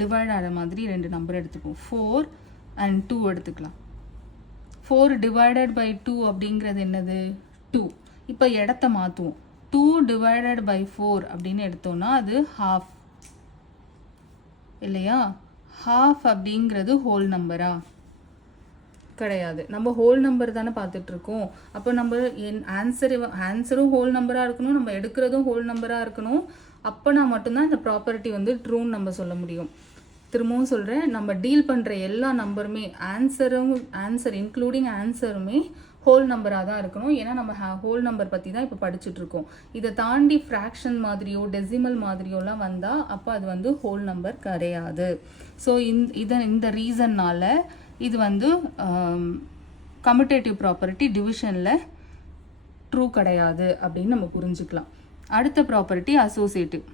Divide ஆகிற மாதிரி 2 number எடுத்துப்போம். 4 and 2 எடுத்துக்கலாம். 4 divided by 2 அப்படிங்கிறது என்னது? 2. இப்போ இடத்த மாற்றுவோம். 2 divided by 4 அப்படின்னு எடுத்தோம்னா அது half இல்லையா? half அப்படிங்கிறது ஹோல் நம்பரா? கிடையாது. நம்ம ஹோல் நம்பர் தானே பார்த்துட்ருக்கோம். அப்போ நம்ம ஆன்சரும் ஹோல் நம்பராக இருக்கணும், நம்ம எடுக்கிறதும் ஹோல் நம்பராக இருக்கணும். அப்போனா மட்டும்தான் இந்த ப்ராப்பர்ட்டி வந்து ட்ரூன்னு நம்ம சொல்ல முடியும். திரும்பவும் சொல்கிறேன், நம்ம டீல் பண்ணுற எல்லா நம்பருமே ஆன்சர் இன்க்ளூடிங் ஆன்சருமே ஹோல் நம்பராக தான் இருக்கணும். ஏன்னா நம்ம ஹோல் நம்பர் பற்றி தான் இப்போ படிச்சுட்ருக்கோம். இதை தாண்டி ஃப்ராக்ஷன் மாதிரியோ டெசிமல் மாதிரியோலாம் வந்தால் அப்போ அது வந்து ஹோல் நம்பர் கிடையாது. ஸோ இந்த ரீசன்னால் இது வந்து கம்யூட்டேட்டிவ் ப்ராப்பர்ட்டி டிவிஷனில் ட்ரூ கிடையாது அப்படின்னு நம்ம புரிஞ்சுக்கலாம். அடுத்த ப்ராப்பர்ட்டி அசோசியேட்டிவ்.